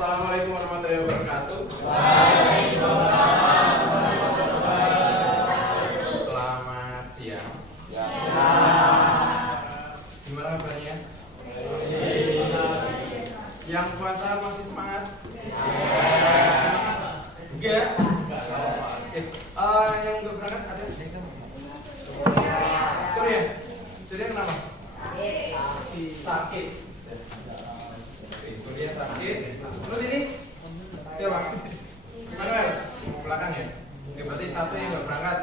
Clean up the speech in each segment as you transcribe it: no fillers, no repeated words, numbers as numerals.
Assalamualaikum warahmatullahi wabarakatuh. Selamat siang. Gimana kabarnya? Yang puasa masih semangat? Enggak? Yang udah berangkat ada? Surya? Surya kenapa? Sakit. Surya sakit. Terus ini siapa? Manuel? Belakang ya? Oke, berarti satu yang nggak berangkat.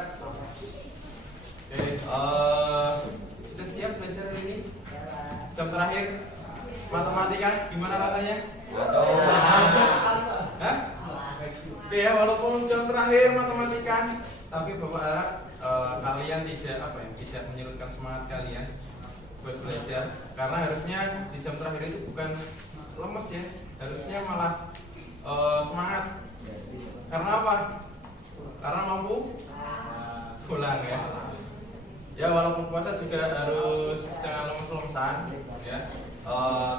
Oke, sudah siap belajar hari ini? Jam terakhir matematika gimana rasanya? Hah? Oke ya, walaupun jam terakhir matematika, tapi Bapak harap kalian tidak menyurutkan semangat kalian buat belajar, karena harusnya di jam terakhir itu bukan lemes ya, harusnya malah semangat. Karena apa? Karena mampu pulang ya. Ya walaupun puasa juga harus jangan lemes-lemesan ya.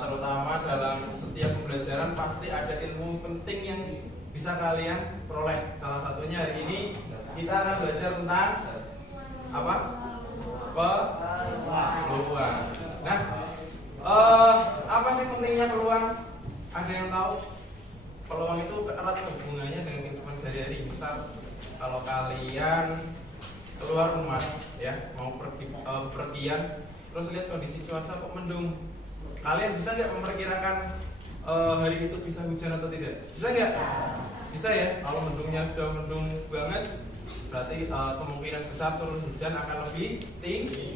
Terutama dalam setiap pembelajaran pasti ada ilmu penting yang bisa kalian peroleh. Salah satunya hari ini kita akan belajar tentang apa? Peluang. Nah, apa sih pentingnya peluang? Ada yang tahu? Peluang itu erat hubungannya dengan kehidupan sehari-hari. Misal kalau kalian keluar rumah ya, mau pergian, terus lihat kondisi cuaca kok mendung, kalian bisa nggak memperkirakan hari itu bisa hujan atau tidak? Bisa nggak? Bisa ya. Kalau mendungnya sudah mendung banget, berarti kemungkinan besar turun hujan akan lebih tinggi.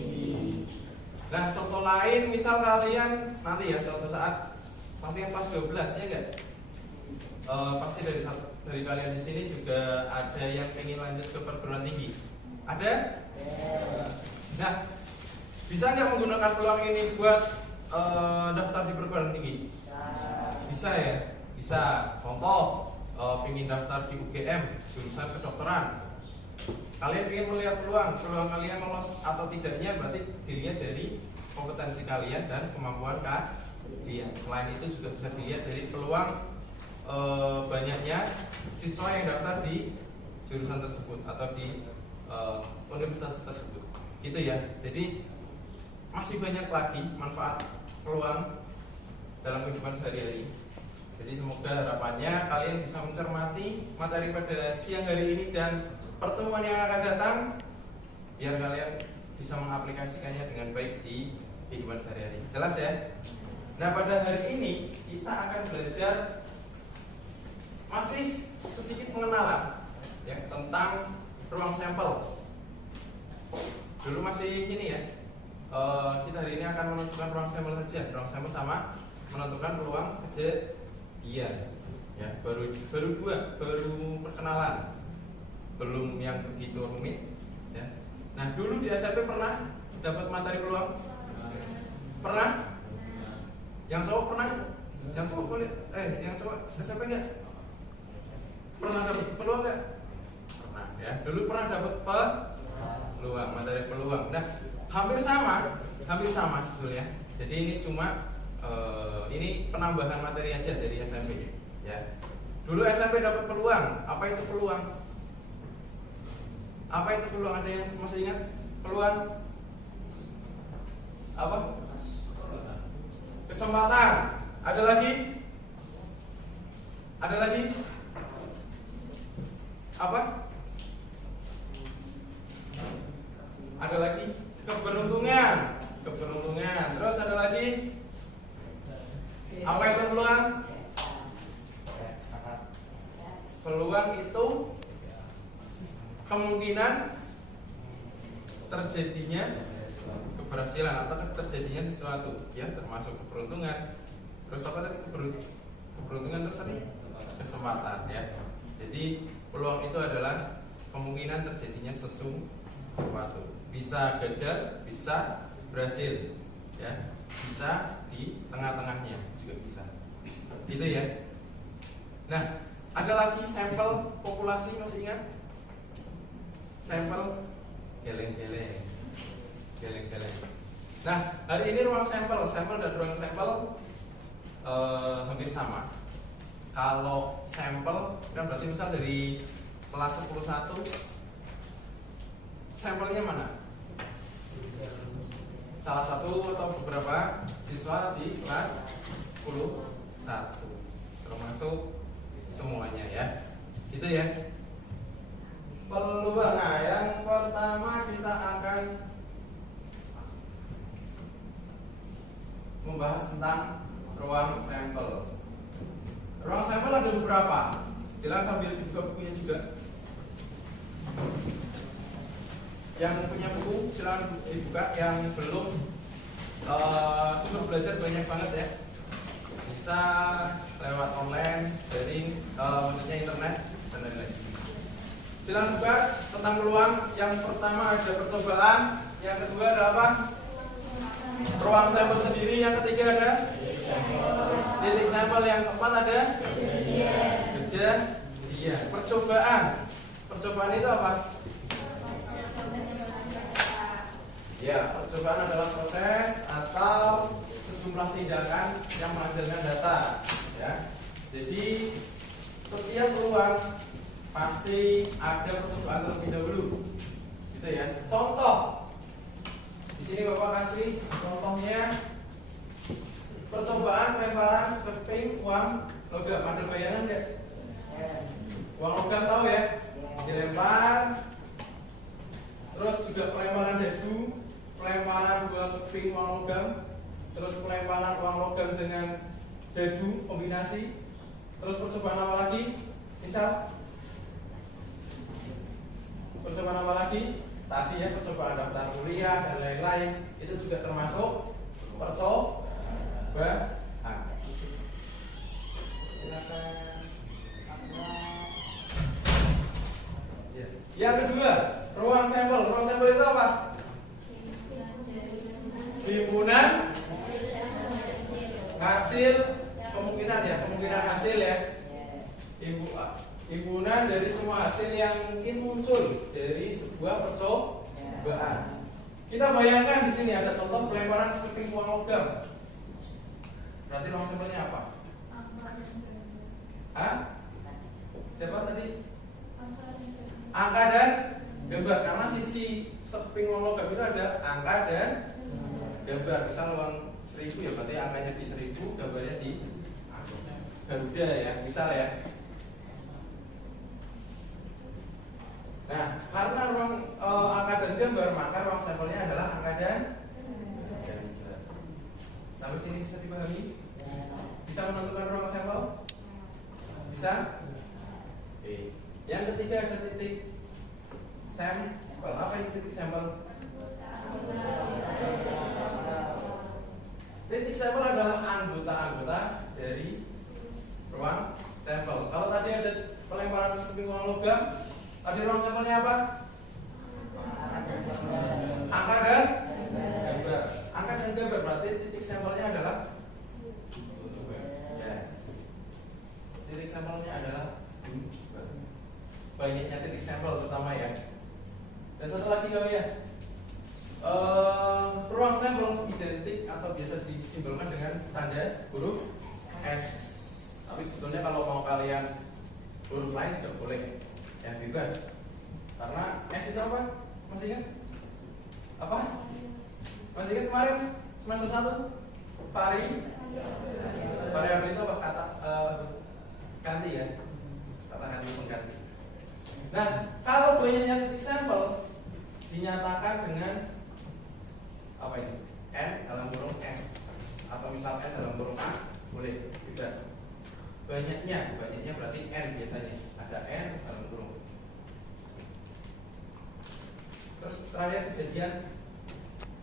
Nah, contoh lain, misal kalian nanti ya suatu saat pasti yang kelas 12 ya enggak? Pasti dari kalian di sini juga ada yang ingin lanjut ke perguruan tinggi. Ada? Nah, bisa nggak menggunakan peluang ini buat daftar di perguruan tinggi? Bisa ya? Bisa. Contoh, ingin daftar di UGM, jurusan kedokteran. Kalian ingin melihat peluang kalian lolos atau tidaknya berarti dilihat dari kompetensi kalian dan kemampuan kalian. Selain itu juga bisa dilihat dari peluang banyaknya siswa yang daftar di jurusan tersebut atau di universitas tersebut. Gitu ya. Jadi masih banyak lagi manfaat peluang dalam kehidupan sehari-hari. Jadi semoga harapannya kalian bisa mencermati materi pada siang hari ini dan pertemuan yang akan datang, biar kalian bisa mengaplikasikannya dengan baik di kehidupan sehari-hari. Jelas ya? Nah, pada hari ini kita akan belajar masih sedikit pengenalan ya tentang ruang sampel. Dulu masih ini ya, kita hari ini akan menentukan ruang sampel saja. Ruang sampel sama menentukan peluang kejadian. Ya, baru perkenalan, belum yang begitu rumit. Ya. Nah, dulu di SMP pernah dapat materi peluang? Pernah? Yang cowok pernah? Yang cowok boleh? Yang cowok SMP enggak? Pernah dapat peluang enggak? Pernah ya. Dulu pernah dapat peluang, materi peluang. Nah, hampir sama sebetulnya. Jadi ini cuma ini penambahan materi aja dari SMP ya. Dulu SMP dapat peluang. Apa itu peluang? Apa itu peluang? Ada yang masih ingat? Peluang apa? Kesempatan. Ada lagi? Ada lagi? Apa? Ada lagi? Keberuntungan. Terus ada lagi? Apa itu peluang? Peluang itu kemungkinan terjadinya keberhasilan atau terjadinya sesuatu ya, termasuk keberuntungan. Terus apa tadi? Keberuntungan terus tadi? Kesempatan ya. Jadi peluang itu adalah kemungkinan terjadinya sesuatu. Bisa gagal, bisa berhasil ya. Bisa di tengah-tengahnya juga bisa. Gitu ya. Nah, ada lagi sampel populasi, masih ingat? Sampel geleng-geleng. Nah, hari ini ruang sampel dan ruang sampel hampir sama. Kalau sampel kan berarti misal dari kelas 10.1 sampelnya mana? Salah satu atau beberapa siswa di kelas 10.1 termasuk semuanya ya. Itu ya. Peluang. Nah, yang pertama kita akan membahas tentang ruang sampel. Ruang sampel ada beberapa. Silakan sambil dibuka bukunya juga. Yang punya buku silakan dibuka. Yang belum, sumber belajar banyak banget ya. Bisa lewat online, daring, maksudnya internet dan lain-lain. Silakan buka tentang peluang. Yang pertama ada percobaan. Yang kedua ada apa? Ruang sampel sendiri. Yang ketiga ada titik sampel. Yang keempat ada kejadian. Percobaan. Percobaan itu apa? Ya, percobaan adalah proses atau sejumlah tindakan yang menghasilkan data. Ya, jadi setiap peluang pasti ada percobaan terlebih dahulu. Gitu ya. Contoh. Di sini Bapak kasih contohnya percobaan pelemparan sekeping uang logam. Ada bayangan nggak? Uang logam tahu ya? Dilempar. Terus juga pelemparan dadu, pelemparan buah keping uang logam, terus pelemparan uang logam dengan dadu kombinasi. Terus percobaan apa lagi? Misal percobaan apa lagi? Tadi ya, percobaan daftar kuliah dan lain-lain. Itu juga termasuk percobaan. Silakan. Yang kedua, ruang sampel. Ruang sampel itu apa? Himpunan hasil kemungkinan ya, kemungkinan hasil ya. Himpunan dari semua hasil yang mungkin muncul dari sebuah percobaan. Kita bayangkan di sini ada contoh pelemparan sekeping uang logam. Berarti ruang sampelnya apa? Hah? Siapa tadi? Angka dan gambar. Karena sisi sekeping uang logam itu ada angka dan gambar. Misal uang 1.000 ya, berarti angkanya di 1.000, gambarnya di Garuda ya, misal ya. Nah, karena ruang angka dan gambar, maka ruang sampelnya adalah angka dan gambar. Sampai sini bisa dipahami? Bisa menentukan ruang sampel? Bisa? Oke. Yang ketiga ada titik sampel. Apa itu titik sampel? Titik sampel adalah anggota-anggota dari ruang sampel. Kalau tadi ada pelemparan sekeping uang logam, tadi ruang sampelnya apa? Angka dan gambar. Angka dan gambar berarti titik sampelnya adalah titik sampelnya adalah banyaknya titik sampel terutama ya. Dan satu lagi kami ya, ruang sampel identik atau biasa disimbolkan dengan tanda huruf S. Tapi sebetulnya kalau mau kalian huruf lain juga boleh, ya bebas. Karena S itu apa? Masih ingat? Apa? Masih ingat kemarin semester 1? Variabel itu apa? Kata ganti ya, kata ganti pengganti. Nah, kalau banyaknya titik sampel dinyatakan dengan apa ini? N dalam kurung S, atau misal S dalam kurung A, boleh bebas. Banyaknya berarti N biasanya, ada N dalam kurung. Terus terakhir kejadian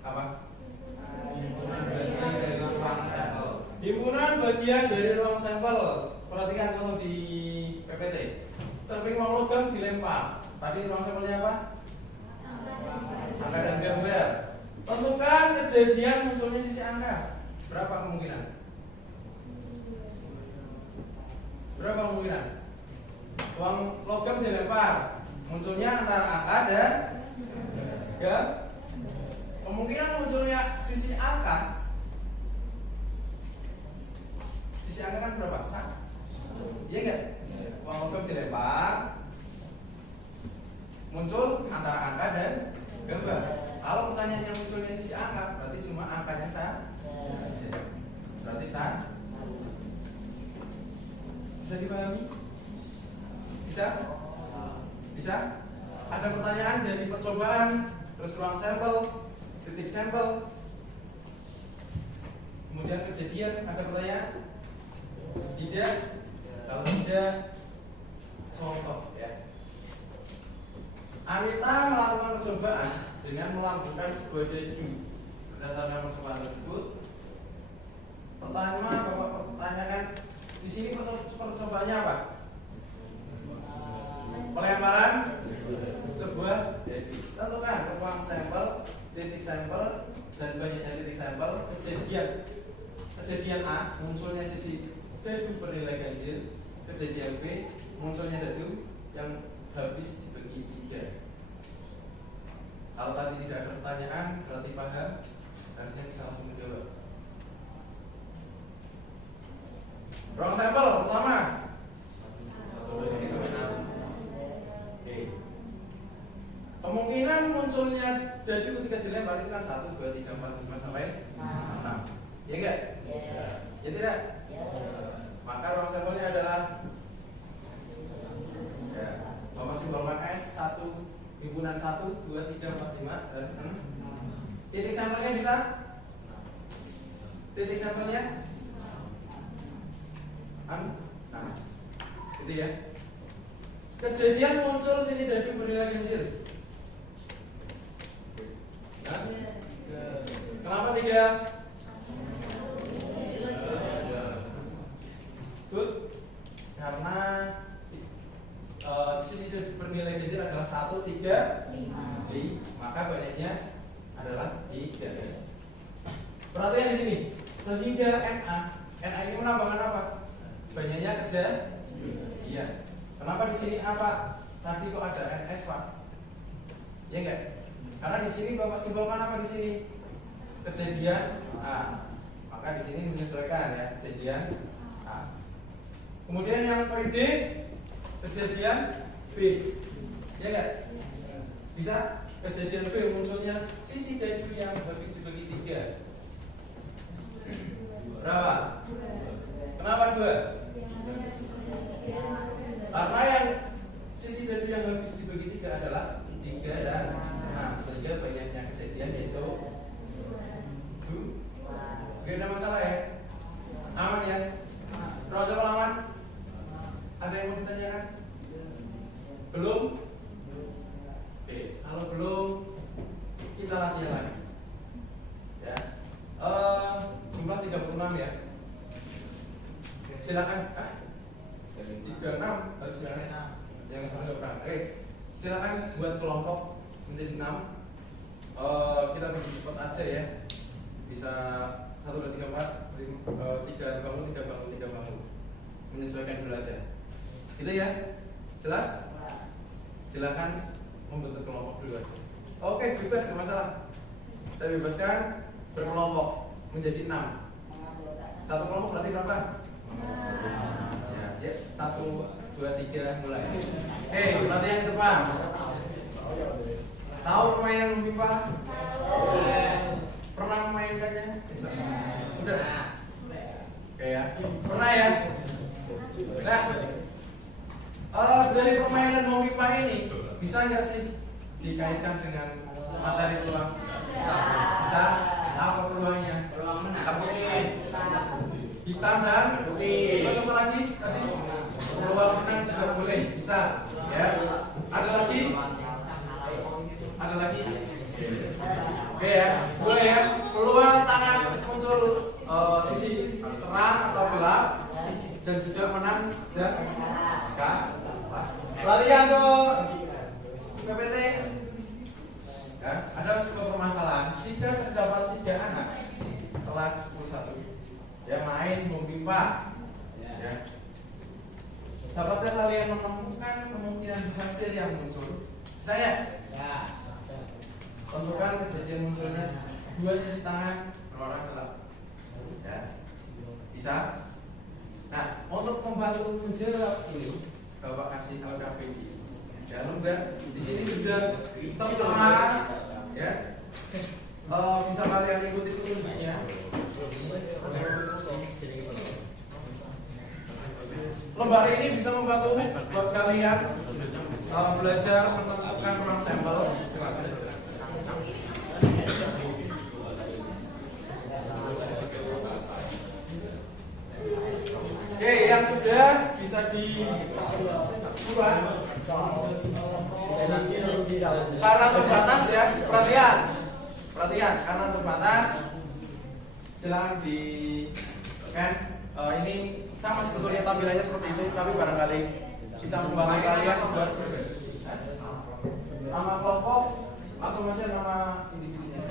apa? Himpunan bagian dari ruang sampel. Himpunan bagian dari ruang sampel. Perhatikan kalau di PPT, sekeping uang logam dilempar. Tadi ruang sampelnya apa? Angka dan gambar. Tentukan kejadian munculnya sisi angka. Berapa kemungkinan? Berapa kemungkinan? Uang logam dilempar, munculnya antara angka dan gambar. Kemungkinan munculnya sisi angka. Sisi angka kan berapa? 1. Iya nggak? Uang logam dilempar, muncul antara angka dan gambar. Kalau pertanyaannya munculnya sisi angka, berarti cuma angkanya saja. Berarti sah. Bisa dipahami? Bisa? Bisa? Ada pertanyaan dari percobaan, terus ruang sampel, titik sampel, kemudian kejadian. Ada pertanyaan? Tidak? Kalau tidak, contoh ya. Anita melakukan percobaan dengan melambungkan sebuah dadu. Berdasarkan percobaan tersebut, pertama Bapak pertanyakan di sini percobaannya apa? Pelemparan sebuah dadu. Tentukan ruang sampel, titik sampel, dan banyaknya titik sampel. Kejadian A, munculnya sisi dadu bernilai ganjil. Kejadian B, munculnya dadu yang habis dibagi 3. Kalau tadi tidak ada pertanyaan, berarti paham, harusnya bisa langsung menjawab. Ruang sampel pertama. Kemungkinan munculnya dadu ketika dilempar itu kan 1, 2, 3, 4, 5 sampai 6. Ya enggak? Ya tidak? Maka ruang sampelnya adalah ya, Bapak simbolkan S1 himpunan 1, 2, 3, 4, 5 dan 6. Titik sampelnya bisa? Titik sampelnya? Nah, itu ya. Kejadian muncul sini dadu bernilai ganjil. Nah, kenapa 3? Good. Karena sisi bernilai ganjil adalah 1, 3, 5. Maka banyaknya adalah 3. Perhatian di sini. Sehingga NA ini menambahkan apa? Banyaknya kejadian. Kenapa di sini apa? Tadi kok ada NS Pak? Ya enggak? Karena di sini Bapak simbolkan apa di sini? Kejadian A. Maka di sini menyesuaikan ya, kejadian A. Kemudian yang PD, kejadian B. Ya enggak? Bisa kejadian B munculnya sisi dadu yang habis dibagi 3. Berapa? Kenapa 2? Karena yang sisi dadu yang habis dibagi 3 adalah 3 dan 6, sehingga banyaknya kejadian yaitu 2. Gak ada masalah ya? Aman ya? Proses aman? Ada yang mau ditanyakan? Belum? Oke, kalau belum kita latihan lagi. Ya. Jumlah 36 ya. Silakan. 36 harus silakan. Yang sama enggak. Oke. Silakan buat kelompok menjadi 6. Kita pergi cepat aja ya. Bisa 1, 2, 3, 4, 3 bangun, 3 bangun, 3 bangun. Menyesuaikan dulu aja. Gitu ya? Jelas? Silakan membentuk kelompok dulu aja. Oke, bebas, enggak masalah. Saya bebaskan berkelompok menjadi 6. Satu kelompok berarti berapa? Ya, 1, 2, 3 mulai. Berarti yang depan. Tahu permainan pipa? Pernah memainkannya? Udah. Oke ya. Pernah ya? Nah, dari permainan pipa ini bisa nggak sih dikaitkan dengan materi peluang? Bisa. Apa peluangnya? Peluang menang. Hitam dan putih. Terus apa lagi? Tadi peluang menang juga boleh. Bisa. Ya. Ada lagi? Ada lagi? Oke ya. Boleh ya. Peluang tangan muncul sisi terang atau gelap dan juga menang dan kalah. Perhatikan tuh PPT. Ya, ada sebuah permasalahan. Jika terdapat 3 anak kelas 11 yang main pipa, ya, dapatkah kalian menemukan kemungkinan hasil yang muncul? Saya tentukan kejadian munculnya 2 sisi tangan berwarna gelap. Ya, bisa. Nah, untuk membantu menjawab ini, Bapak kasih LKPD. Jangan lupa di sini sudah tertera, ya. Bisa kalian ikuti tunjuknya. Lembar ini bisa membantu buat kalian belajar menentukan ruang sampel. Oke, yang sudah bisa dibuat karena terbatas ya, perhatian karena terbatas, silakan di scan. Ini sama sebetulnya tampilannya seperti itu, tapi barangkali bisa membantu kalian buat nama kelompok, langsung aja nama individunya.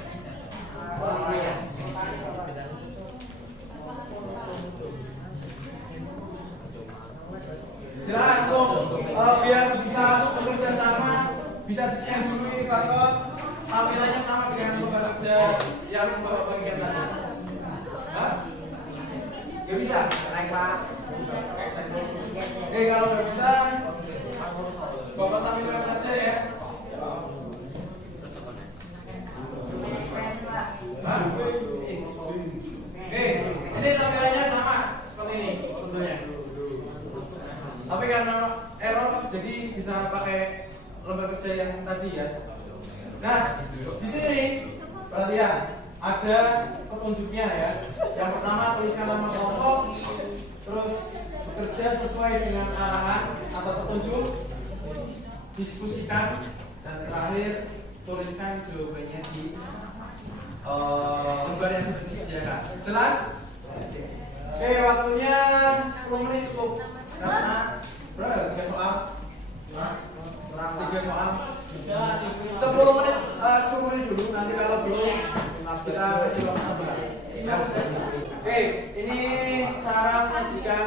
Silakan tuh, biar bisa bekerja sama, bisa di-scan dulu ini barcode, tampilannya sama dengan lembar kerja yang bapak bagian tadi. Hah? Gak bisa? Naik pak. Kalau nggak bisa, bapak tampilkan saja ya. Hah? Ini tampilannya sama seperti ini sebetulnya. Tapi karena error, jadi bisa pakai lembar kerja yang tadi ya. Nah, di sini perhatian, ada petunjuknya ya. Yang pertama tuliskan nama kelompok, terus bekerja sesuai dengan arahan atau petunjuk, diskusikan, dan terakhir tuliskan jawabannya di lembar yang sudah disediakan. Jelas? Oke, waktunya 10 menit cukup. Karena berapa? 3 soal. 3 soal. 10 menit, 10 menit dulu. Nanti kalau belum kita kasih waktu tambahan. Ya. Oke, ini cara menyajikan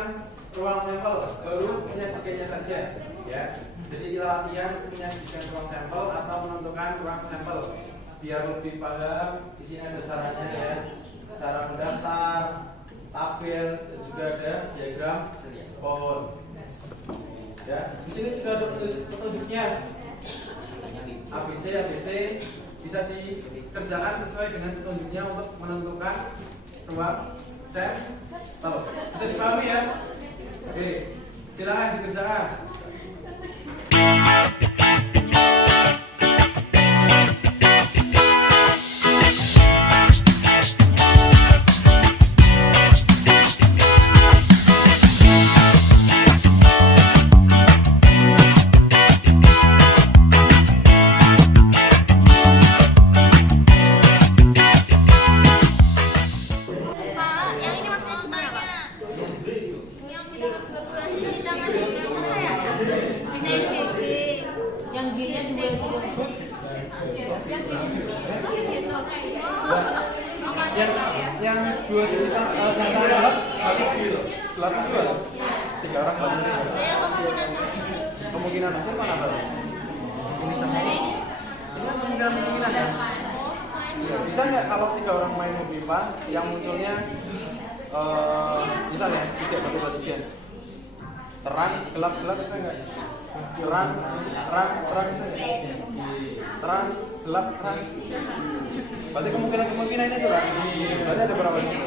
ruang sampel. Baru menyajikannya saja. Ya. Jadi kita latihan menyajikan ruang sampel atau menentukan ruang sampel. Biar lebih paham, di sini ada caranya ya. Cara mendaftar, tabel, dan juga ada diagram pohon. Ya, di sini sudah ada petunjuknya. ABC bisa dikerjakan sesuai dengan petunjuknya untuk menentukan ruang sampel. Bisa dipahami ya? Oke, silakan dikerjakan. Yang dua sisi gelap dua, 3 orang banyak. Kemungkinan hasil mana bang? Ini sama. Ini kemungkinan ya. Bisa nggak kalau 3 orang main pipa yang munculnya bisa ya 3 terang gelap bisa nggak? Terang bisa nggak? Terang gelap terang. Berarti kemungkinan ini tuh lah. Berarti ada berapa sih?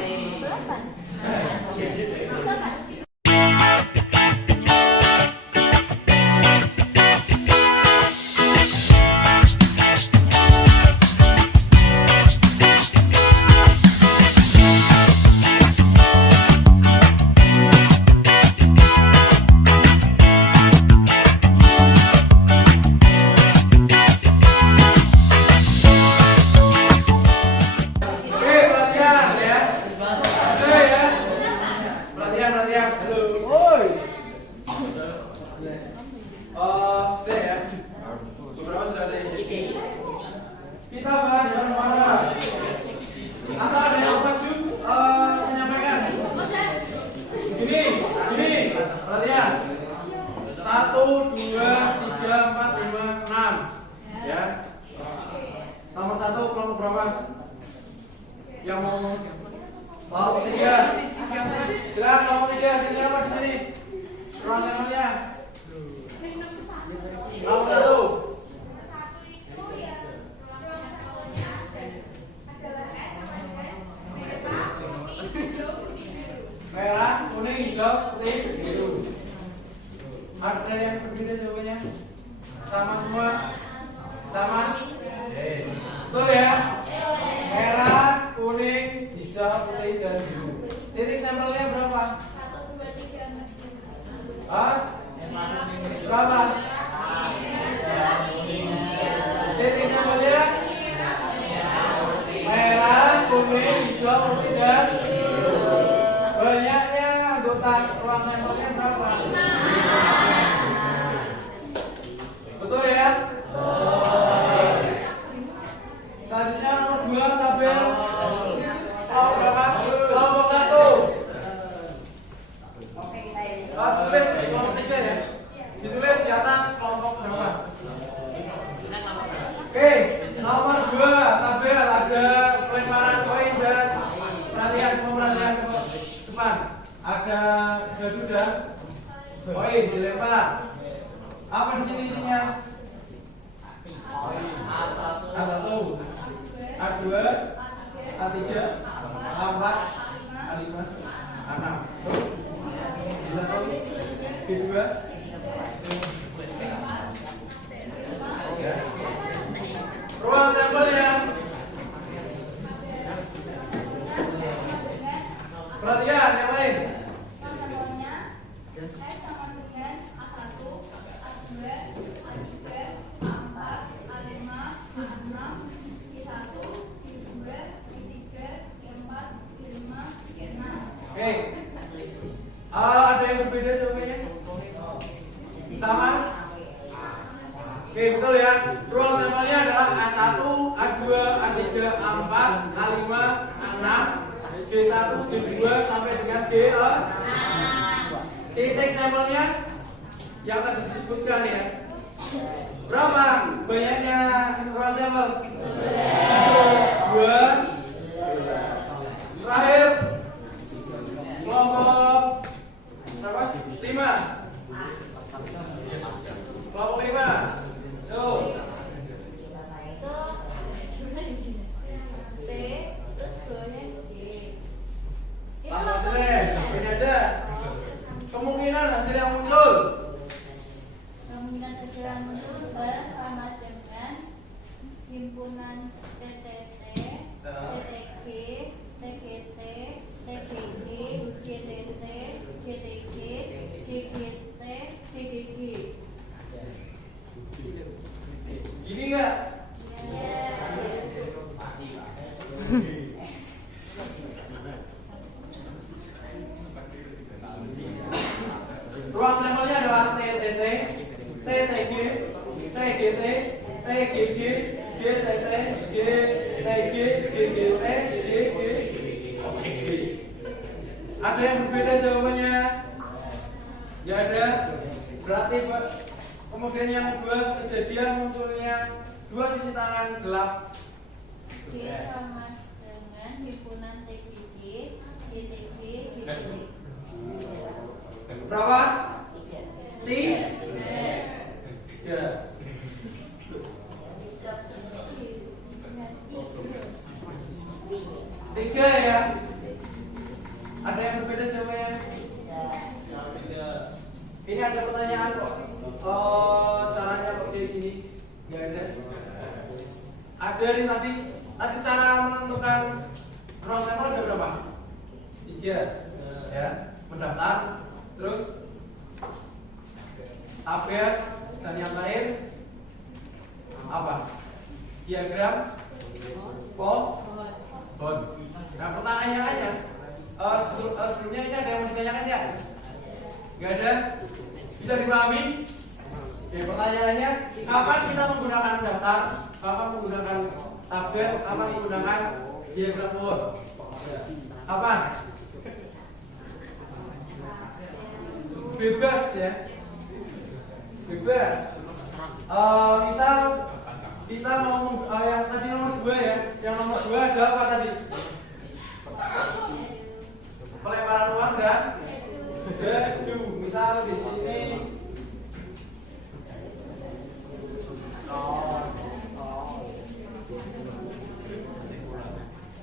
Sudah ya. Beberapa sudah ada yang jadi. Kita bahas yang mana? Atau ada yang maju menyampaikan? Gini, perhatian. 1, 2, 3, 4, 5, 6. Ya. Nomor 1 kelompok berapa? Yang mau Kelompok 3. Gerak kelompok 3 sini apa di sini? Ruang sampelnya. Kelompok 1. Merah, kuning, hijau, putih, biru. Ada yang berbeda jawabannya? Sama semua? Sama? Betul ya? Merah, kuning, hijau, putih, dan biru. Titik sampelnya berapa? 1, 2, 3. Hah? Berapa? Titik sampelnya? Merah, kuning, hijau, putih, dan biru. Banyaknya anggota ruang sampelnya berapa? Betul ya? Selanjutnya nomor 2 tabel. Kelompok berapa? Kelompok 1. Tulis kelompok 3 ya. Ditulis di atas kelompok berapa? Oke, nomor 2 tabel ada pelemparan koin dan perhatian semua perhatian ke depan. Ada garuda koin dilempar. Apa di sini isinya? A1, A2, A3, A4, A5, A6. Terus B1, B2. Ruang sampelnya. Perhatian yang lain. Oke, ada yang berbeda jawabannya? Sama? Oke, betul ya. Ruang sampelnya adalah A1, A2, A3, A4, A5, A6, G1, G2 sampai dengan G6. Titik sampelnya yang tadi disebutkan ya. Berapa banyaknya ruang sampel? 2. Terakhir kelompok berapa? 5. Kelompok 5. Tuh. Langsung selesai. Ini aja. Kemungkinan hasil yang muncul. Kemungkinan hasil yang muncul sama dengan himpunan TTT, TTG, TGT, TGG, GTT, GTG, GGT, GGG. Gini nggak? Ruang sampelnya adalah TTT, TTG, TGT, TGG, GTT, GTG, GGT, GGG. Ada yang berbeda jawabannya? Ya ada. Berarti kemudian yang kedua kejadian munculnya 2 sisi tangan gelap. G sama dengan himpunan TGG, GTG, GGT. Berapa? 3. Ya. 3 ya. Ada yang berbeda jawabannya? Ini ada pertanyaan kok. Caranya kok kayak gini? Gak ada. Ada nih tadi cara menentukan ruang sampel ada berapa? 3. Ya, mendaftar. Terus tabel dan yang lain apa? Diagram pohon. Nah, pertanyaannya sebelumnya ini ada yang masih tanyakan ya? Gak ada? Bisa dipahami? Oke, pertanyaannya kapan kita menggunakan mendaftar? Kapan menggunakan tabel? Kapan menggunakan diagram pohon? Kapan? Bebas ya, bebas. Misal kita mau yang tadi nomor 2 ya, yang nomor 2 ada apa tadi? pelemparan uang dan dedu. Misal di sini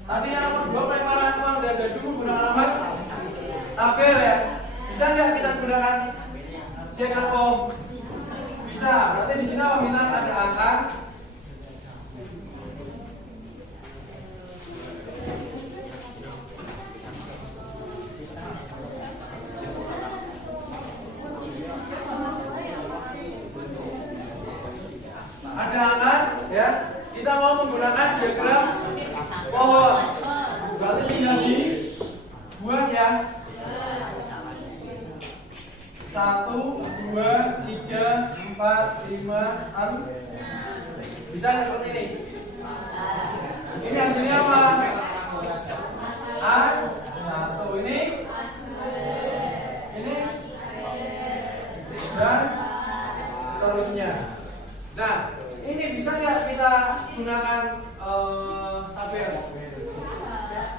tadi yang nomor 2 pelemparan uang dan dedu menggunakan nomor tabel ya. Bisa nggak kita gunakan diagram Ohm? Bisa. Berarti di sini apa? Misal ada angka ya, kita mau menggunakan diagram pohon. Berarti tinggal dibuat ya. 1, 2, 3, 4, 5, 6. Bisa nggak seperti ini? Ini hasilnya apa? A1 ini dan seterusnya. Nah, ini bisa nggak kita gunakan tabel?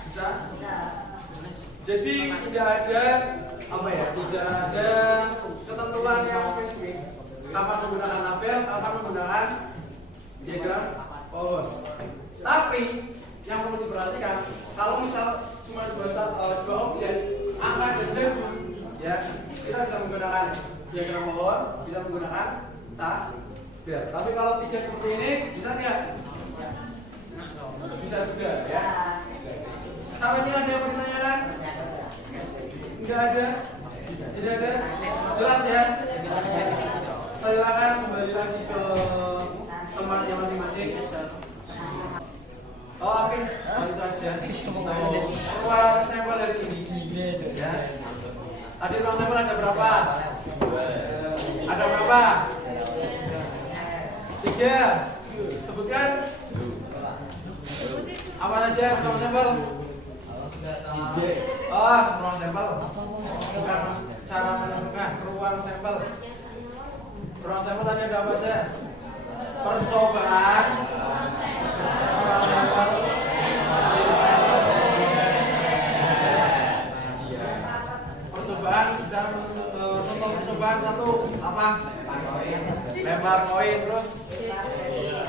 Bisa. Jadi tidak ada apa ya? Tidak ada ketentuan yang spesifik. Kapan menggunakan tabel, kapan menggunakan diagram pohon. Tapi yang perlu diperhatikan, kalau misal cuma dua objek, angka dan debu, ya kita bisa menggunakan diagram pohon, bisa menggunakan tabel. Tapi kalau 3 seperti ini, bisa nggak? Bisa juga, ya. Sampai sini ada yang mau ditanyakan? Enggak ada? Tidak ada? Jelas ya? Silakan kembali lagi ke tempatnya masing-masing. Oh, oke, itu aja. Ruang sampel dari ini. Ya. Tadi ruang sampel ada berapa? Ada berapa? 3. Sebutkan. Apa saja ruang sampel? Ruang sampel. Bukan cara menentukan ruang sampel. Ruang sampel tadi ada apa saja? Percobaan. Ruang sampel. Percobaan bisa contoh percobaan 1 apa? Lempar koin, terus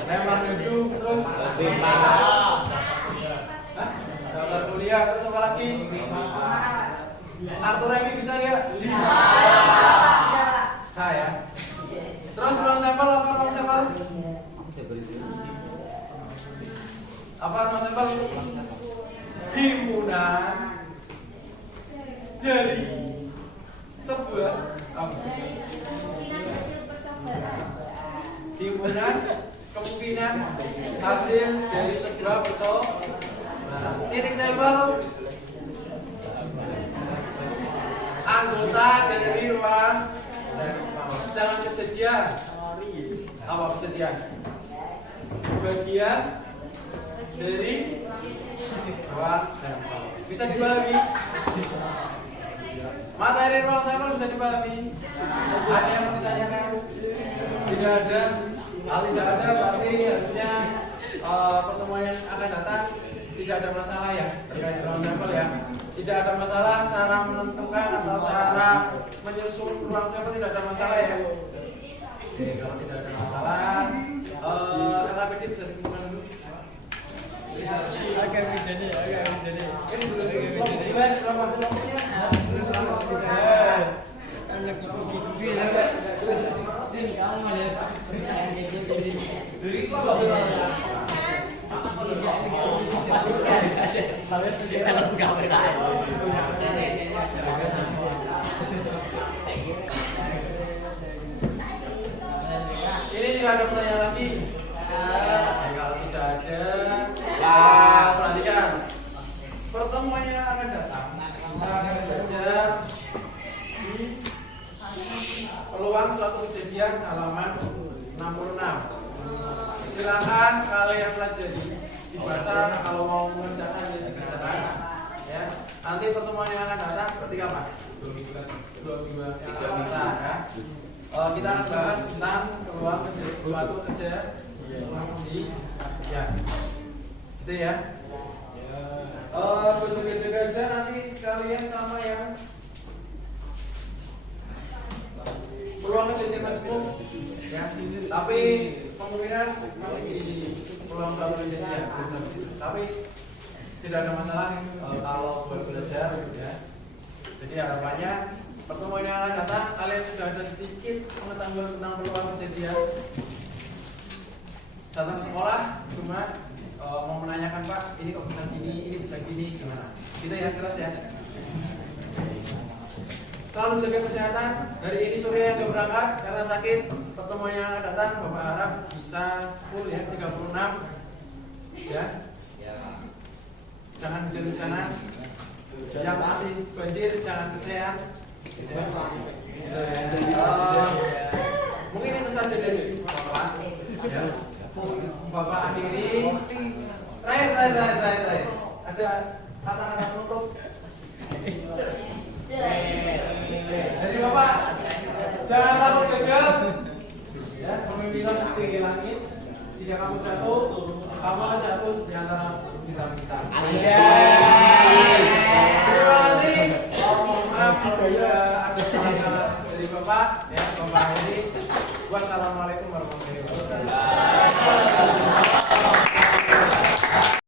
lempar debu, terus daftar kuliah, terus apa lagi? Kartu remi bisa nggak? Bisa. Bisa ya. Terus ruang sampel apa ruang sampel? Apa ruang sampel? Himpunan dari sebuah himpunan kemungkinan hasil dari sebuah percobaan. Titik sampel anggota dari ruang sampel. Sedangkan kejadian apa kejadian? Bagian dari ruang sampel. Bisa dibagi. Materi ruang sampel bisa dibagi. Ada yang mau ditanyakan? Tidak ada. Kalau tidak ada berarti harusnya pertemuan yang akan datang tidak ada masalah ya terkait ruang sampel ya. Tidak ada masalah cara menentukan atau cara menyusun ruang sampel, tidak ada masalah ya. Oke, kalau tidak ada masalah, LKPD bisa dikumpulkan dulu. Agak beda nih. Ini dulu berapa kelompoknya? Anak kuku din kamu ya. Dari ini tidak ada pertanyaan lagi. Kalau tidak ada, perhatikan pertemuan yang akan datang. Kita akan saja di peluang suatu kejadian halaman 66. Silakan kalian pelajari, dibaca, kalau mau mengerjakan jadi dikerjakan. Ya, nanti pertemuan yang akan datang ketika apa? 2 minggu ya. Kita akan bahas tentang peluang suatu kejadian. Ya, gitu ya. Gue jaga-jaga aja nanti sekalian sama yang peluang kejadian majemuk ya. Tapi kemungkinan masih di peluang satu kejadian. Tapi tidak ada masalah kalau buat belajar ya. Jadi harapannya pertemuan yang akan datang kalian sudah ada sedikit pengetahuan tentang peluang kejadian. Datang ke sekolah cuma mau menanyakan Pak, ini kok bisa gini, ini bisa gini, gimana? Gitu ya, jelas ya. Selalu jaga kesehatan. Hari ini sore yang gak berangkat karena sakit. Pertemuan yang akan datang Bapak harap bisa full ya, 36 ya. Jangan hujan-hujanan. Yang masih banjir jangan percaya. Mungkin itu saja dari Bapak. Ya. Bapak akhiri. Terakhir. Ada kata-kata penutup. Jadi Bapak jangan takut gagal. Ya, pemimpinan setinggi langit. Jika kamu jatuh, kamu akan jatuh di antara bintang-bintang. Terima kasih. Mohon maaf apabila ada salah-salah dari Bapak. Ya, Bapak ini. Wassalamualaikum warahmatullahi wabarakatuh.